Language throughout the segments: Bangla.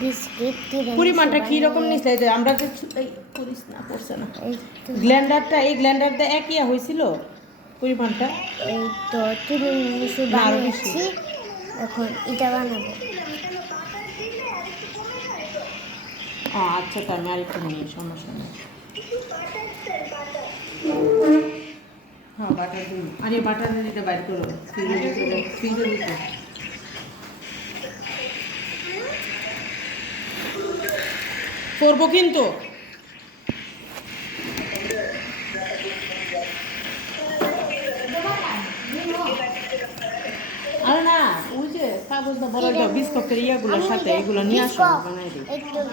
বিস্কিট পরিমাণটা কি রকম নিছে যে আমরা যে এই করিস না পড়ছে না গ্ল্যান্ডারটা এই গ্ল্যান্ডারটা একই হয়েছিল পরিমাণটা এই তো তিরিমিশু বানিয়েছি এখন এটা বানাবো আচ্ছা তার আমি আরেকটু বানিয়ে সমস্যা নেই হ্যাঁ বাটার দিন আরে বাটার দিন এটা বাইর করো ফ্রিজের ভিতরে করবো কিন্তু আরে না ওই যে কাগজ না বড় একটা বিস্কুটের ইয়াগুলোর সাথে এগুলো নিয়ে আসো বানাই দিই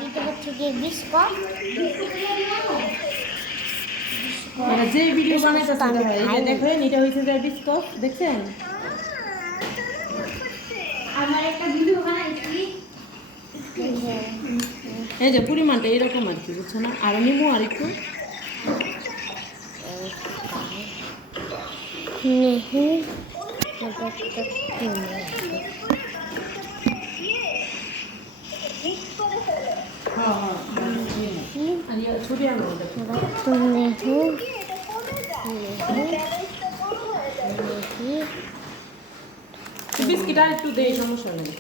এটা হচ্ছে কি বিস্কুট মানে যে ভিডিও বানাইতেছে এটা দেখেন এটা হইছে যে বিস্কুট দেখছেন আমার একটা ভিডিও বানাইছি এই যে পরিমাণটা এরকম আর কি বুঝছো না আর নিমু আর একটু नहीं হ্যাঁ হ্যাঁ আর ইয়া ছবি আনো দেখো বিস্কিট আর একটু দেই সমস্যা নেই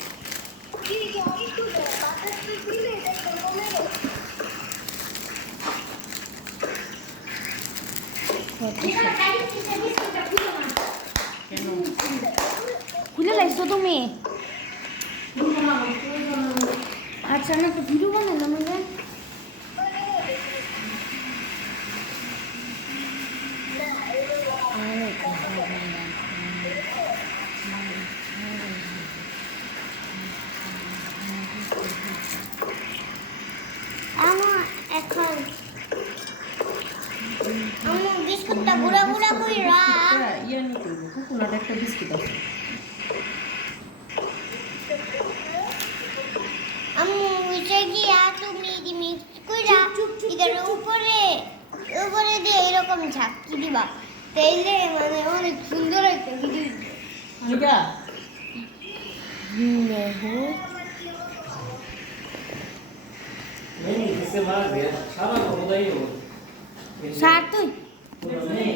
খুলে লাইছো তুমি আচ্ছা না তো ভিডিও বানালাম আমরা আমার এখন আমার বিস্কুটটা গুড়া গুড়া কইরা ইয়া নিতে হবে কোকোনাট একটা বিস্কিট আছে আম্মু উঠে গিয়া তুমি কি মিক্স কইরা এটার উপরে উপরে দিয়ে এরকম ঝাঁকি দিবা তাইলে মানে অনেক সুন্দর একটা ভিডিও আনিকা नहीं इससे मार दिया सारा होता ही हो স্যার তুই नहीं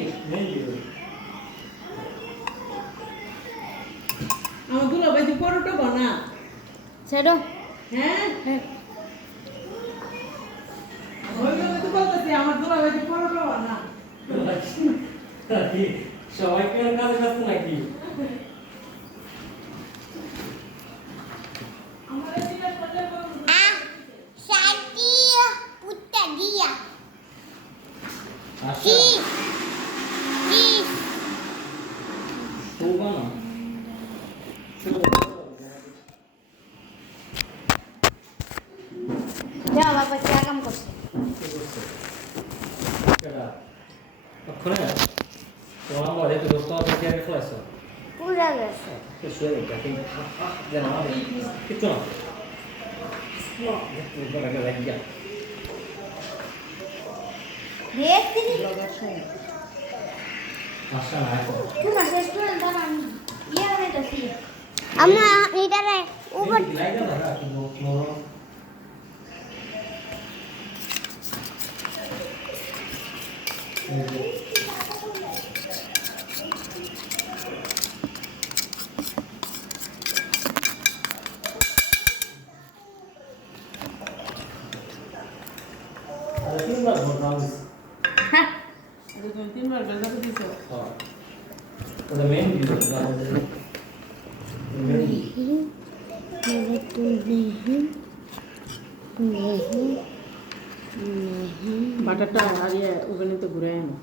আমার দুলা ভাই তুই পরোটা বানা ছেড়ো হ্যাঁ ওই তো বলতেছি আমার দুলা ভাই তুই পরোটা বানা সবাই কি আর কাজে ব্যস্ত নাকি আমাদের দিনে করলে আহ সাথী পুত্তা দিয়া আচ্ছা কি কি শুনবা না যা বাবা কি কাম করছে কেডা ওখানে তোমার বাড়ি তো দোস্ত আছে কি আগে ফলাইছো পুরা গেছে তো শুয়ে দেখা কি জানা না কিছু না দেখতে বড় একটা লাগিয়া দেখছি আশা নাই তো তুমি রেস্টুরেন্ট দাঁড়ান ইয়া রে দেখি আমরা এটারে উপর লাইগা না কি মোর তিনবার বললাম হ্যাঁ দুই তিনবার বেলা দিছো হ্যাঁ ওটা মেইন ভিডিও मेरे तुम नहीं বাটারটা আর ইয়ে ওভেনে তো ঘুরে আনো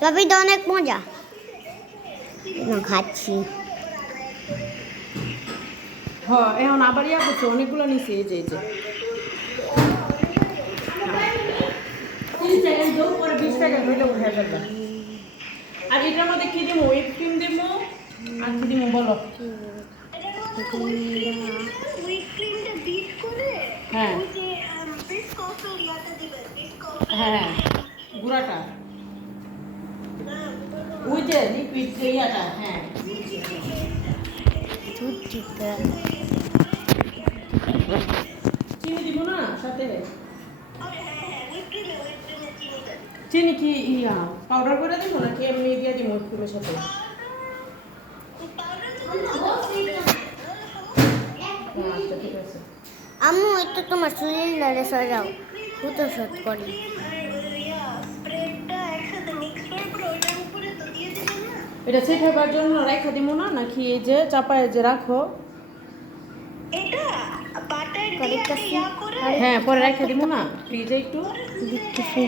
তবে তো অনেক মজা না খাচ্ছি হ্যাঁ এখন আবার ইয়া করছে অনেকগুলো নিছি এই যে 30 সেকেন্ড দাও পরে 20 সেকেন্ড হইলে উঠে যাবে আর এটার মধ্যে কি দিমু হুইপ ক্রিম দিমু আর কি দিমু বলো হ্যাঁ হ্যাঁ গুঁড়াটা ওই যে লিকুইড যে ইয়াটা, হ্যাঁ দুধ ঠিক করে চিনি দিব না সাথে? চিনি কি ইয়া পাউডার করে দিব নাকি এমনি দিয়ে দিব ক্রিমের সাথে? আচ্ছা ঠিক আছে। আম্মু একটু তোমার সিলিন্ডারে সরাও ফুটো শোধ করি এটা সেট হবার জন্য রাখা দিব না নাকি এই যে চাপায় যে রাখো? করেক্টাছি হ্যাঁ পরে রাখা দিব না ফ্রিজে একটু? দিচ্ছি